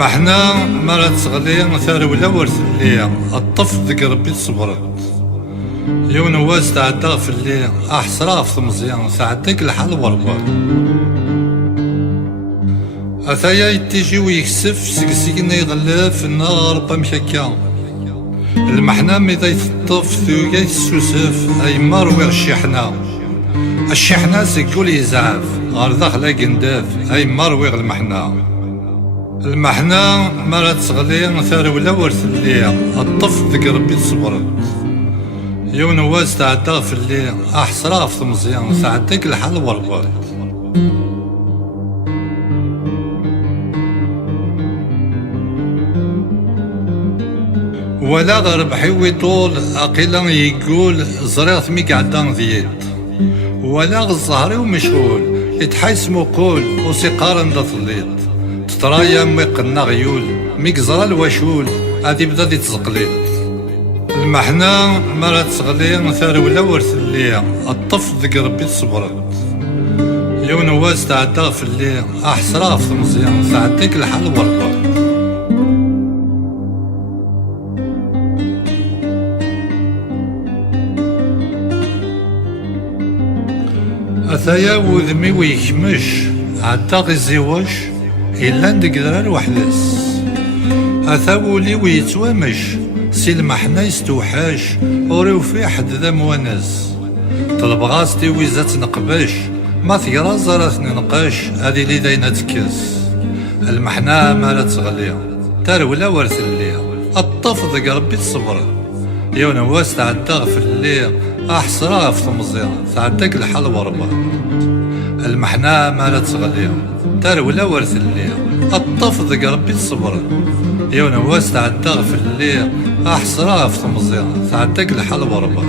المحنة مرة تغلي ثارولا ورثلي الطف ذك ربي تصبرت يون واز تعدى في اللي احسرا في مزيان ساعدك الحال وربا اثايا يتيجي ويكسف سكسيكنا يغلف النار بمشكا المحنة ميدا يتطف ثويا يسوسف اي مروي الشحنة سيقول يزعف غير داخل قنداف اي مروي المحنة مرة تغلي ثارولا ورثلي الطف ذك ربي تصبرت يون واز تعدى في اللي احسرا في مزيان ساعدك الحال وربا ولا غربحي ويطول اقيلا يقول زريغ مي قعدان ذيت ولا غزهري ومشغول يتحيس مقول وسيقارن دا ثليت تطرايا مي قنا غيول مي قزرا الوشول هادي بدا دي تزقليت المحنة مرة تغلي ثارولا ورثلي الطف ذك ربي تصبرت يون واز تعدى في اللي احسرا في مزيان ساعدك الحال وربا اثايا وذمي ويكمش عدا غي الزواج الا ندقدر وحدس اثا ولي ويتوامش سي المحنة يستوحاش وريو في حد ذا موانس طلبغاس تيويزا تنقباش ما ثيرا زارت ننقاش هذه اللي داينا تكس المحنة مالا تغلي تارولا ورثلي الطف ذك ربي تصبر يون واس تعدى في الليل احسرا في مزيان تعداك الحال وربا المحنة مالا تغلي تارولا ورثلي الطف ذك ربي تصبر يون واس تعدى في الليل احسرا في مزيان تعداك الحال وربا